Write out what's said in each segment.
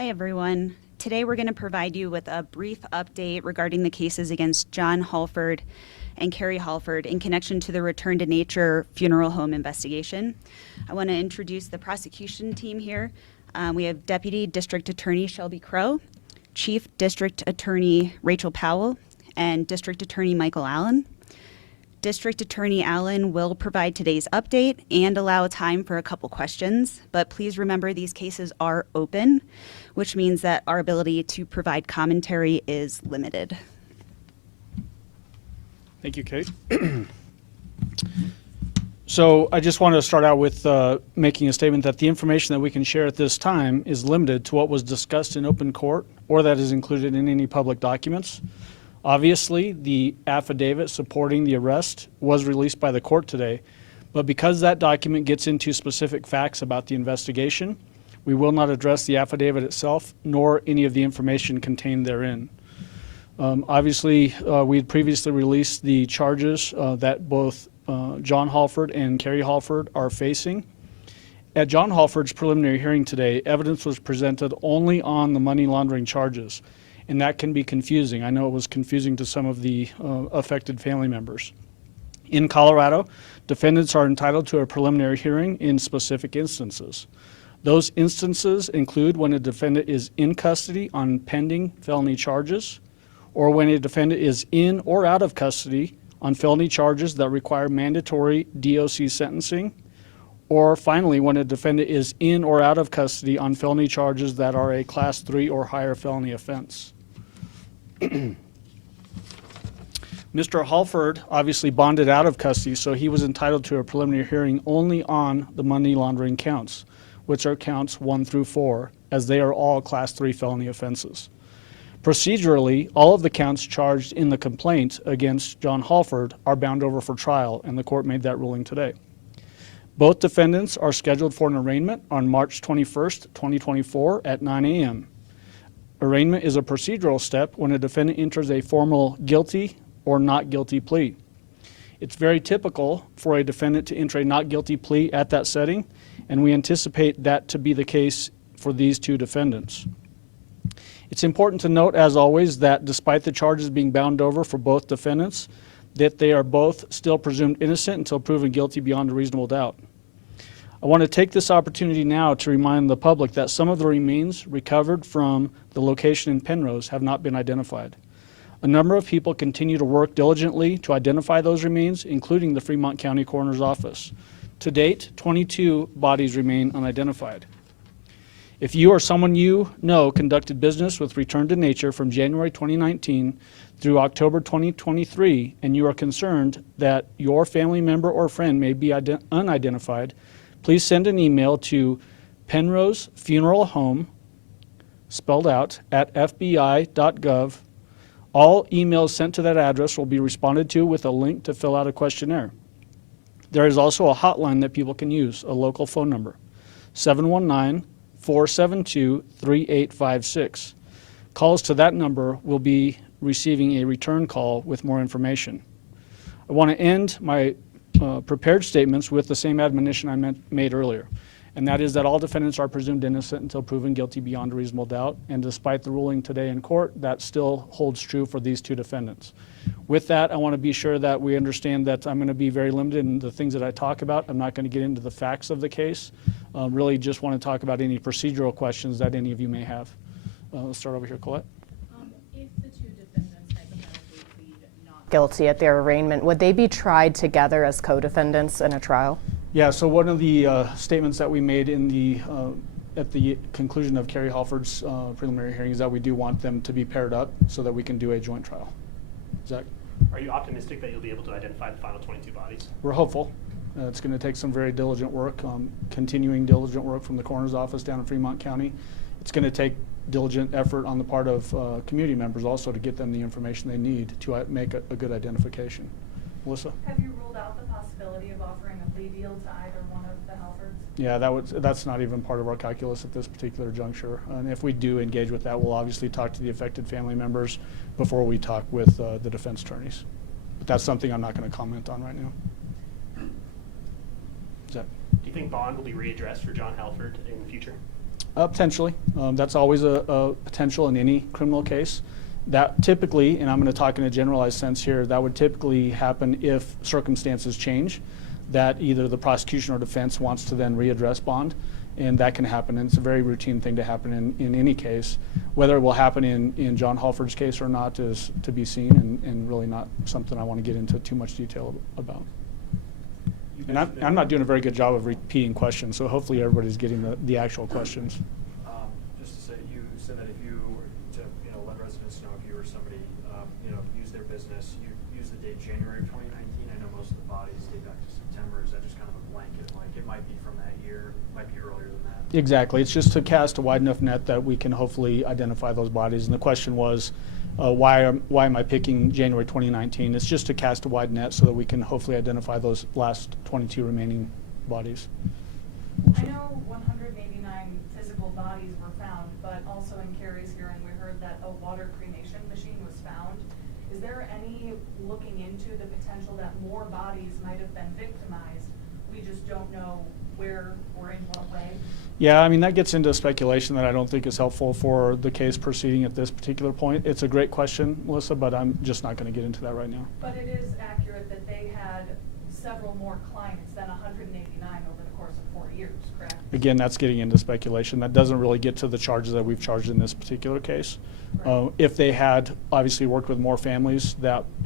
Hi, everyone. Today we're going to provide you with a brief update regarding the cases against Jon Hallford and Carrie Hallford in connection to the Return to Nature funeral home investigation. I want to introduce the prosecution team here. We have Deputy District Attorney Shelby Crow, Chief District Attorney Rachel Powell, and District Attorney Michael Allen. District Attorney Allen will provide today's update and allow time for a couple questions, but please remember these cases are open, which means that our ability to provide commentary is limited. Thank you, Kate. So I just want to start out with making a statement that the information that we can share at this time is limited to what was discussed in open court or that is included in any public documents. Obviously, the affidavit supporting the arrest was released by the court today, but because that document gets into specific facts about the investigation, we will not address the affidavit itself nor any of the information contained therein. Obviously, we had previously released the charges that both Jon Hallford and Carrie Hallford are facing. At Jon Hallford's preliminary hearing today, evidence was presented only on the money laundering charges, and that can be confusing. I know it was confusing to some of the affected family members. In Colorado, defendants are entitled to a preliminary hearing in specific instances. Those instances include when a defendant is in custody on pending felony charges, or when a defendant is in or out of custody on felony charges that require mandatory DOC sentencing, or finally, when a defendant is in or out of custody on felony charges that are a Class 3 or higher felony offense. Mr. Hallford obviously bonded out of custody, so he was entitled to a preliminary hearing only on the money laundering counts, which are counts 1 through 4, as they are all Class 3 felony offenses. Procedurally, all of the counts charged in the complaint against Jon Hallford are bound over for trial, and the court made that ruling today. Both defendants are scheduled for an arraignment on March 21st, 2024 at 9 a.m. Arraignment is a procedural step when a defendant enters a formal guilty or not guilty plea. It's very typical for a defendant to enter a not guilty plea at that setting, and we anticipate that to be the case for these two defendants. It's important to note, as always, that despite the charges being bound over for both defendants, that they are both still presumed innocent until proven guilty beyond a reasonable doubt. I want to take this opportunity now to remind the public that some of the remains recovered from the location in Penrose have not been identified. A number of people continue to work diligently to identify those remains, including the Fremont County Coroner's Office. To date, 22 bodies remain unidentified. If you or someone you know conducted business with Return to Nature from January 2019 through October 2023, and you are concerned that your family member or friend may be unidentified, please send an email to Penrose Funeral Home, spelled out, at fbi.gov. All emails sent to that address will be responded to with a link to fill out a questionnaire. There is also a hotline that people can use, a local phone number, 719-472-3856. Calls to that number will be receiving a return call with more information. I want to end my prepared statements with the same admonition I made earlier, and that is that all defendants are presumed innocent until proven guilty beyond a reasonable doubt, and despite the ruling today in court, that still holds true for these two defendants. With that, I want to be sure that we understand that I'm going to be very limited in the things that I talk about. I'm not going to get into the facts of the case. Really just want to talk about any procedural questions that any of you may have. Let's start over here, Colette. If the two defendants hypothetically plead not guilty at their arraignment, would they be tried together as co-defendants in a trial? Yeah, so one of the statements that we made in the at the conclusion of Carrie Hallford's preliminary hearing is that we do want them to be paired up so that we can do a joint trial. Zach? Are you optimistic that you'll be able to identify the final 22 bodies? We're hopeful. It's going to take some very diligent work, continuing diligent work from the coroner's office down in Fremont County. It's going to take diligent effort on the part of community members also to get them the information they need to make a good identification. Melissa? Have you ruled out the possibility of offering a plea deal to either one of the Hallfords? Yeah, that's not even part of our calculus at this particular juncture. And if we do engage with that, we'll obviously talk to the affected family members before we talk with the defense attorneys. But that's something I'm not going to comment on right now. Is that? Do you think bond will be readdressed for Jon Hallford in the future? Potentially. That's always a potential in any criminal case. That typically, and I'm going to talk in a generalized sense here, that would typically happen if circumstances change, that either the prosecution or defense wants to then readdress bond, and that can happen. And it's a very routine thing to happen in any case. Whether it will happen in Jon Hallford's case or not is to be seen, and really not something I want to get into too much detail about. And I'm not doing a very good job of repeating questions, so hopefully everybody's getting the actual questions. Just to say, you said that if you were to, let residents know if you or somebody, use their business, you use the date January of 2019. I know most of the bodies date back to September. Is that just kind of a blanket, like it might be from that year, it might be earlier than that? Exactly. It's just to cast a wide enough net that we can hopefully identify those bodies. And the question was, why am I picking January 2019? It's just to cast a wide net so that we can hopefully identify those last 22 remaining bodies. I know 189 physical bodies were found, but also in Carrie's hearing, we heard that a water cremation machine was found. Is there any looking into the potential that more bodies might have been victimized? We just don't know where or in what way? Yeah, I mean, that gets into speculation that I don't think is helpful for the case proceeding at this particular point. It's a great question, Melissa, but I'm just not going to get into that right now. But it is accurate that they had several more clients than 189 over the course of 4 years, correct? Again, that's getting into speculation. That doesn't really get to the charges that we've charged in this particular case. Right. If they had obviously worked with more families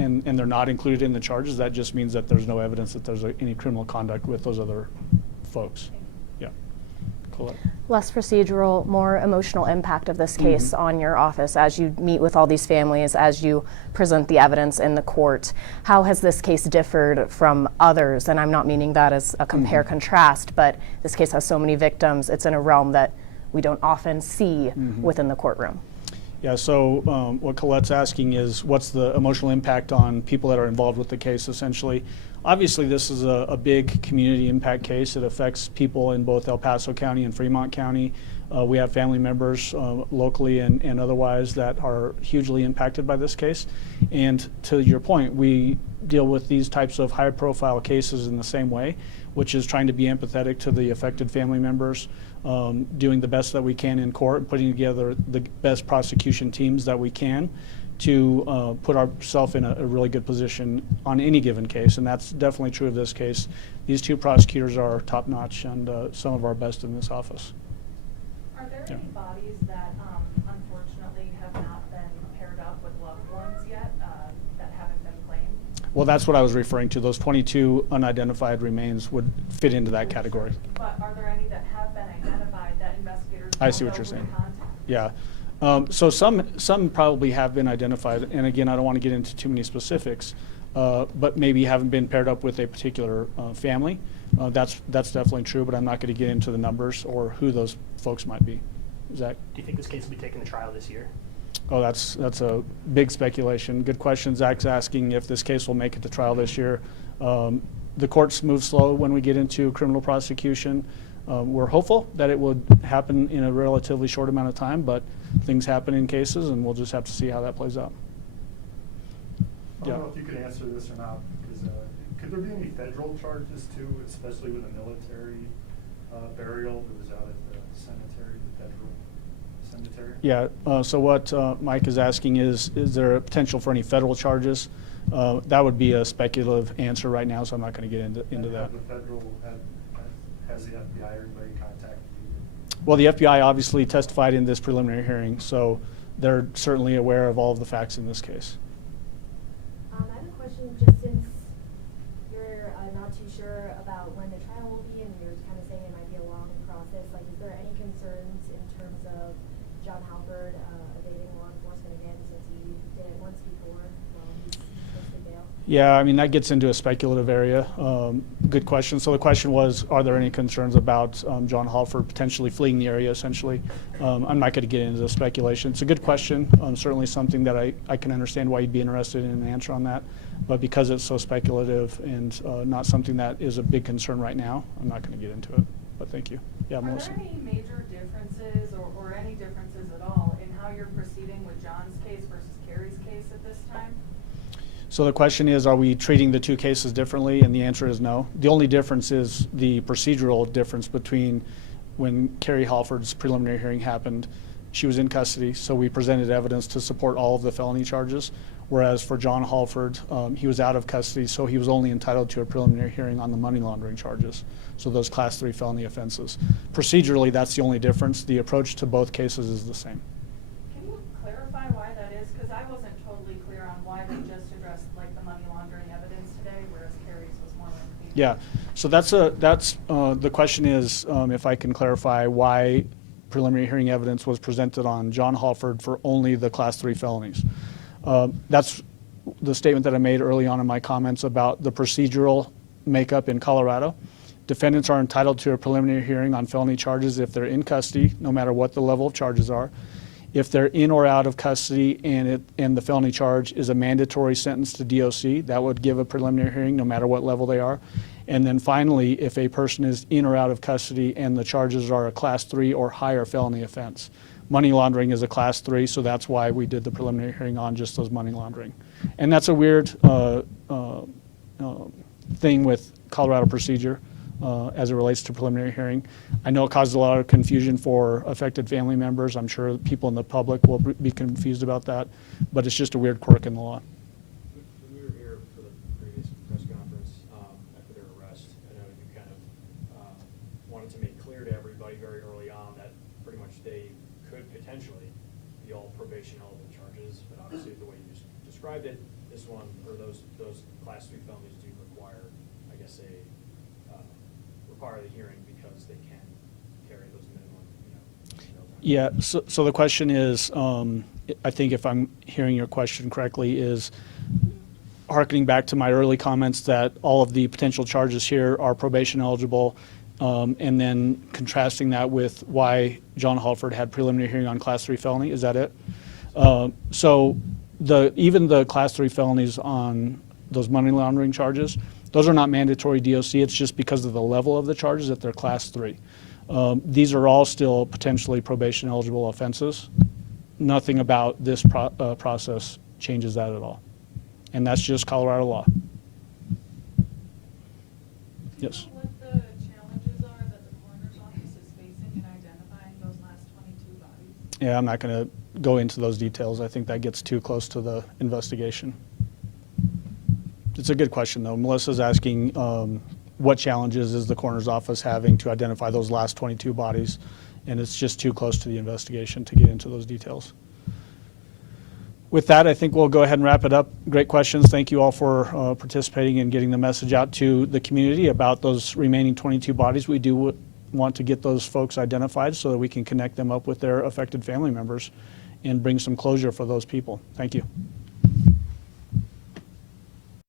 and they're not included in the charges, that just means that there's no evidence that there's any criminal conduct with those other folks. Yeah. Colette. Less procedural, more emotional impact of this case on your office as you meet with all these families, as you present the evidence in the court. How has this case differed from others? And I'm not meaning that as a compare-contrast, but this case has so many victims. It's in a realm that we don't often see within the courtroom. Yeah, so what Colette's asking is what's the emotional impact on people that are involved with the case, essentially. Obviously, this is a big community impact case. It affects people in both El Paso County and Fremont County. We have family members locally and otherwise that are hugely impacted by this case. And to your point, we deal with these types of high-profile cases in the same way, which is trying to be empathetic to the affected family members, doing the best that we can in court, and putting together the best prosecution teams that we can to put ourselves in a really good position on any given case, and that's definitely true of this case. These two prosecutors are top-notch and some of our best in this office. Are there any bodies that unfortunately have not been paired up with loved ones yet that haven't been claimed? Well, that's what I was referring to. Those 22 unidentified remains would fit into that category. But are there any that have been identified that investigators I see don't what know you're who to saying. contact? Yeah. So some probably have been identified, and again, I don't want to get into too many specifics, but maybe haven't been paired up with a particular family. That's definitely true, but I'm not going to get into the numbers or who those folks might be. Zach? Do you think this case will be taken to trial this year? Oh, that's a big speculation. Good question. Zach's asking if this case will make it to trial this year. The courts move slow when we get into criminal prosecution. We're hopeful that it would happen in a relatively short amount of time, but things happen in cases, and we'll just have to see how that plays out. I don't know if you could answer this or not, because could there be any federal charges too, especially with a military burial that was out at the cemetery, the federal cemetery? Yeah, so what Mike is asking is there a potential for any federal charges? That would be a speculative answer right now, so I'm not going to get into that. Has the FBI or anybody contacted you? Well, the FBI obviously testified in this preliminary hearing, so they're certainly aware of all of the facts in this case. I have a question, just since you're not too sure about when the trial will be, and you're kind of saying it might be a long process, like, is there any concerns in terms of Jon Hallford evading law enforcement again, since he did it once before while he's posted bail? Yeah, I mean, that gets into a speculative area. Good question. So the question was, are there any concerns about Jon Hallford potentially fleeing the area, essentially? I'm not going to get into the speculation. It's a good question. Certainly something that I can understand why you'd be interested in an answer on that. But because it's so speculative and not something that is a big concern right now, I'm not going to get into it. But thank you. Yeah, Melissa. Are there any major differences or any differences at all in how you're proceeding with John's case versus Carrie's case at this time? So the question is, are we treating the two cases differently? And the answer is no. The only difference is the procedural difference between when Carrie Hallford's preliminary hearing happened, she was in custody, so we presented evidence to support all of the felony charges. Whereas for Jon Hallford, he was out of custody, so he was only entitled to a preliminary hearing on the money laundering charges. So those Class 3 felony offenses. Procedurally, that's the only difference. The approach to both cases is the same. Can you clarify why that is? Because I wasn't totally clear on why they just addressed like the money laundering evidence today, whereas Carrie's was more lengthy. Yeah, so that's the question is, if I can clarify why preliminary hearing evidence was presented on Jon Hallford for only the Class 3 felonies. That's the statement that I made early on in my comments about the procedural makeup in Colorado. Defendants are entitled to a preliminary hearing on felony charges if they're in custody, no matter what the level of charges are. If they're in or out of custody and the felony charge is a mandatory sentence to DOC, that would give a preliminary hearing no matter what level they are. And then finally, if a person is in or out of custody and the charges are a Class 3 or higher felony offense. Money laundering is a Class 3, so that's why we did the preliminary hearing on just those money laundering. And that's a weird thing with Colorado procedure as it relates to preliminary hearing. I know it caused a lot of confusion for affected family members. I'm sure people in the public will be confused about that, but it's just a weird quirk in the law. When we were here for the previous press conference after their arrest, I know you kind of wanted to make clear to everybody very early on that pretty much they could potentially be all probation eligible charges, but obviously the way you just described it, this one or those Class 3 felonies do require, I guess, require the hearing because they can carry those minimum, Yeah, so the question is, I think if I'm hearing your question correctly, is hearkening back to my early comments that all of the potential charges here are probation eligible, and then contrasting that with why Jon Hallford had preliminary hearing on Class 3 felony. Is that it? So even the Class 3 felonies on those money laundering charges, those are not mandatory DOC. It's just because of the level of the charges that they're Class 3. These are all still potentially probation eligible offenses. Nothing about this process changes that at all. And that's just Colorado law. Yes. What the challenges are that the coroner's office is facing in identifying those last 22 bodies? Yeah, I'm not going to go into those details. I think that gets too close to the investigation. It's a good question, though. Melissa's asking what challenges is the coroner's office having to identify those last 22 bodies, and it's just too close to the investigation to get into those details. With that, I think we'll go ahead and wrap it up. Great questions. Thank you all for participating and getting the message out to the community about those remaining 22 bodies. We do want to get those folks identified so that we can connect them up with their affected family members and bring some closure for those people. Thank you.